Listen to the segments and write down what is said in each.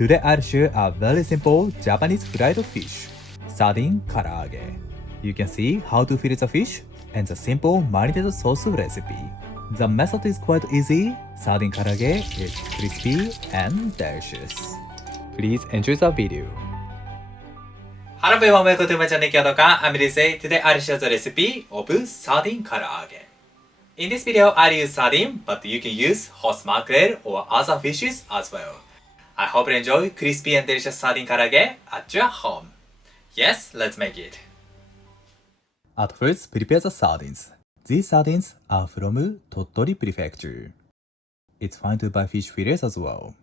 Today I'll share a very simple Japanese fried fish, sardine karaage. You can see how to fillet the fish and the simple marinated sauce recipe. The method is quite easy. Sardine karaage is crispy and delicious. Please enjoy the video. Hello everyone, welcome to my channel. I'm Ryusei. Today I'll share the recipe of sardine karaage. In this video, I'll use sardine, but you can use horse mackerel or other fishes as well. I hope you enjoy crispy and delicious sardine karaage at your home. Yes, let's make it. At first, prepare the sardines. These sardines are from Tottori Prefecture. It's fine to buy fish fillets as well.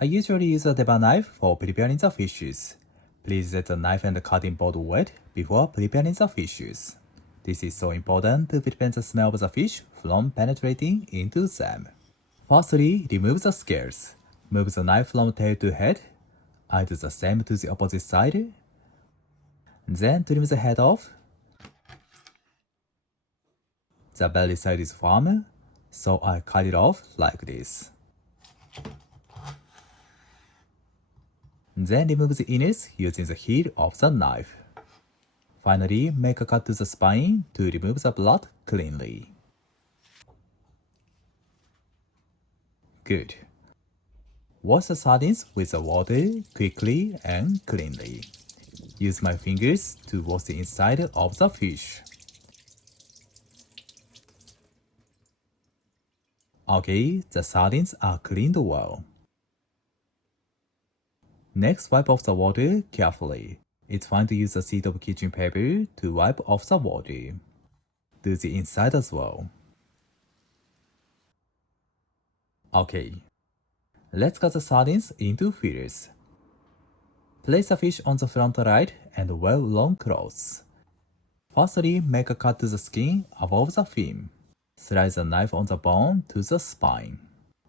I usually use a deba knife for preparing the fishes. Please let the knife and the cutting board wet before preparing the fishes. This is so important to prevent the smell of the fish from penetrating into them. Firstly, remove the scales. Move the knife from tail to head. I do the same to the opposite side. Then trim the head off. The belly side is firm, so I cut it off like this. Then remove the innards using the heel of the knife. Finally, make a cut to the spine to remove the blood cleanly. Good. Wash the sardines with the water quickly and cleanly. Use my fingers to wash the inside of the fish. Okay, the sardines are cleaned well. Next, wipe off the water carefully. It's fine to use a sheet of kitchen paper to wipe off the water. Do the inside as well. Okay. Let's cut the sardines into fillets. Place the fish on the front right and wear long cloths. Firstly, make a cut to the skin above the fin. Slide the knife on the bone to the spine.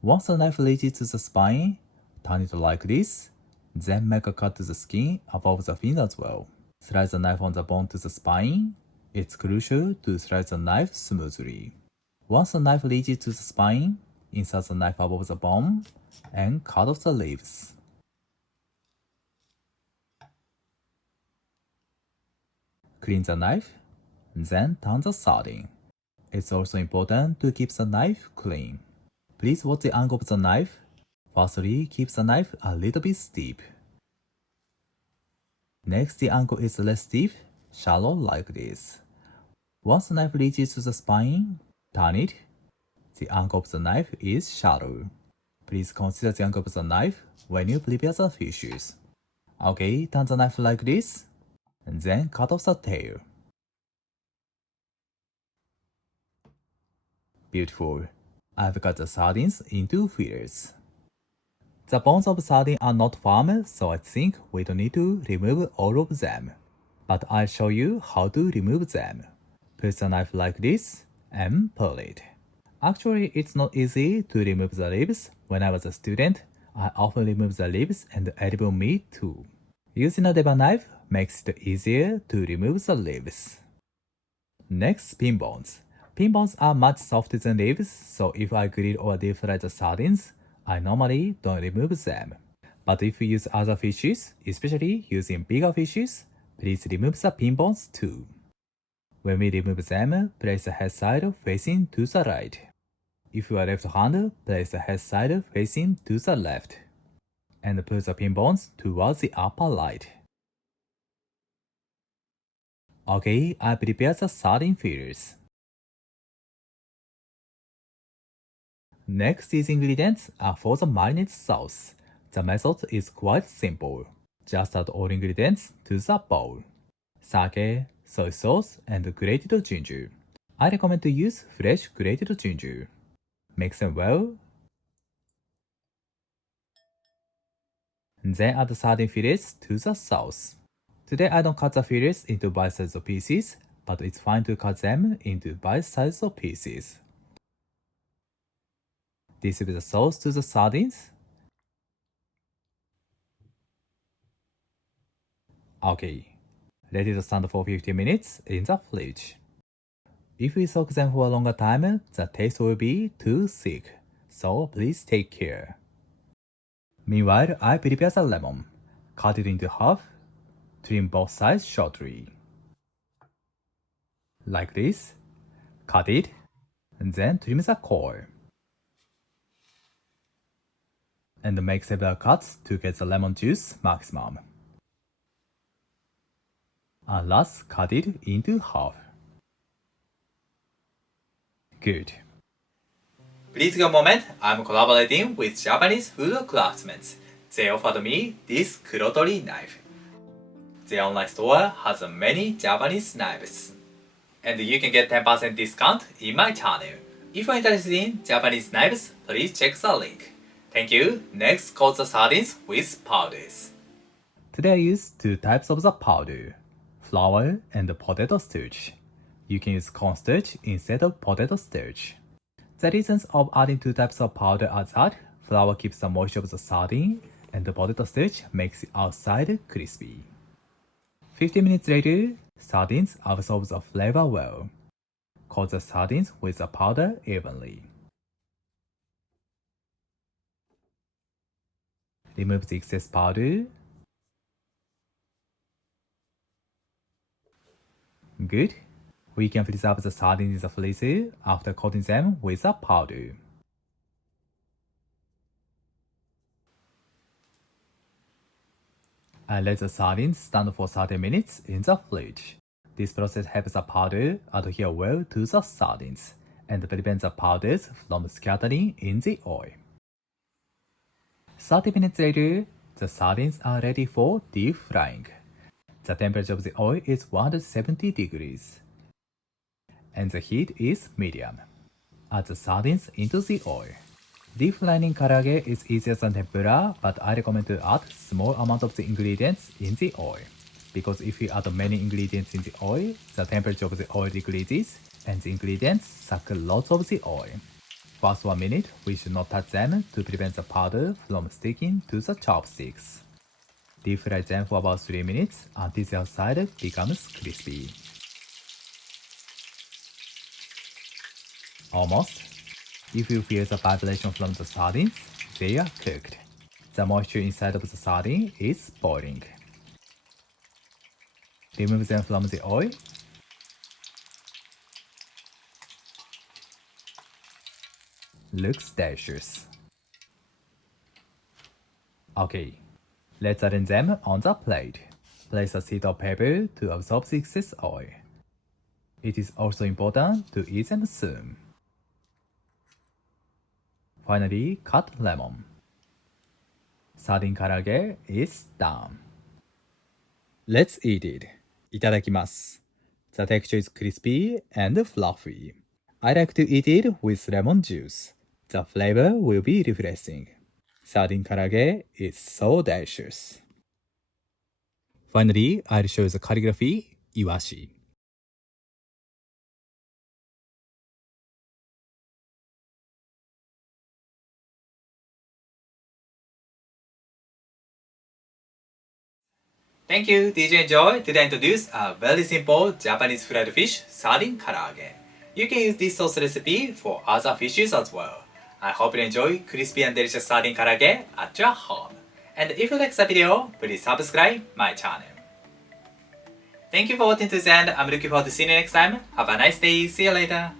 Once the knife reaches to the spine, turn it like this. Then make a cut to the skin above the fin as well. Slide the knife on the bone to the spine. It's crucial to slide the knife smoothly. Once the knife reaches to the spine, insert the knife above the bone and cut off the leaves. Clean the knife, then turn the sardine. It's also important to keep the knife clean. Please watch the angle of the knife. Firstly, keep the knife a little bit steep. Next, the angle is less steep, shallow like this. Once the knife reaches to the spine, turn it. The angle of the knife is shallow. Please consider the angle of the knife when you prepare the fishes. Okay, turn the knife like this, and then cut off the tail. Beautiful. I've cut the sardines into fillets. The bones of sardine are not firm, so I think we don't need to remove all of them. But I'll show you how to remove them. Put the knife like this and pull it. Actually, it's not easy to remove the ribs. When I was a student, I often removed the ribs and edible meat too. Using a deba knife makes it easier to remove the ribs. Next, pin bones. Pin bones are much softer than ribs, so if I grill or deep fry the sardines, I normally don't remove them. But if you use other fishes, especially using bigger fishes, please remove the pin bones too. When we remove them, place the head side facing to the right. If you are left-handed, place the head side facing to the left. And put the pin bones towards the upper right. Okay, I prepare the sardine fillets. Next, these ingredients are for the marinade sauce. The method is quite simple. Just add all ingredients to the bowl. Sake, soy sauce, and grated ginger. I recommend to use fresh grated ginger. Mix them well. Then add the sardine fillets to the sauce. Today I don't cut the fillets into bite-sized pieces, but it's fine to cut them into bite-sized pieces. Distribute the sauce to the sardines. Okay, let it stand for 15 minutes in the fridge. If we soak them for a longer time, the taste will be too thick, so please take care. Meanwhile, I prepare the lemon. Cut it into half. Trim both sides shortly. Like this. Cut it. And then trim the core. And make several cuts to get the lemon juice maximum. And last, cut it into half. Good. Please give a moment, I'm collaborating with Japanese Food Craftsman. They offered me this kurotori knife. Their online store has many Japanese knives. And you can get 10% discount in my channel. If you're interested in Japanese knives, please check the link. Thank you. Next, coat the sardines with powders. Today I use two types of the powder, flour and potato starch. You can use cornstarch instead of potato starch. The reasons of adding two types of powder are that flour keeps the moisture of the sardine and the potato starch makes the outside crispy. 15 minutes later, sardines absorb the flavor well. Coat the sardines with the powder evenly. Remove the excess powder. Good. We can preserve the sardines in the freezer after coating them with the powder. I let the sardines stand for 30 minutes in the fridge. This process helps the powder adhere well to the sardines and prevents the powders from scattering in the oil. 30 minutes later, the sardines are ready for deep frying. The temperature of the oil is 170 degrees. And the heat is medium. Add the sardines into the oil. Deep frying karaage is easier than tempura, but I recommend to add small amount of the ingredients in the oil. Because if you add many ingredients in the oil, the temperature of the oil decreases and the ingredients suck lots of the oil. First 1 minute, we should not touch them to prevent the powder from sticking to the chopsticks. Deep fry them for about 3 minutes until the outside becomes crispy. Almost. If you feel the vibration from the sardines, they are cooked. The moisture inside of the sardine is boiling. Remove them from the oil. Looks delicious. Okay, let's arrange them on the plate. Place a sheet of paper to absorb the excess oil. It is also important to eat them soon. Finally, cut lemon. Sardine karaage is done. Let's eat it. いただきます. The texture is crispy and fluffy. I like to eat it with lemon juice. The flavor will be refreshing. Sardine karaage is so delicious. Finally, I'll show you the calligraphy, iwashi. Thank you. Did you enjoy? Today I introduced a very simple Japanese fried fish sardine karaage. You can use this sauce recipe for other fishes as well. I hope you enjoy crispy and delicious sardine karaage at your home. And if you like the video, please subscribe my channel. Thank you for watching to the end. I'm looking forward to seeing you next time. Have a nice day. See you later.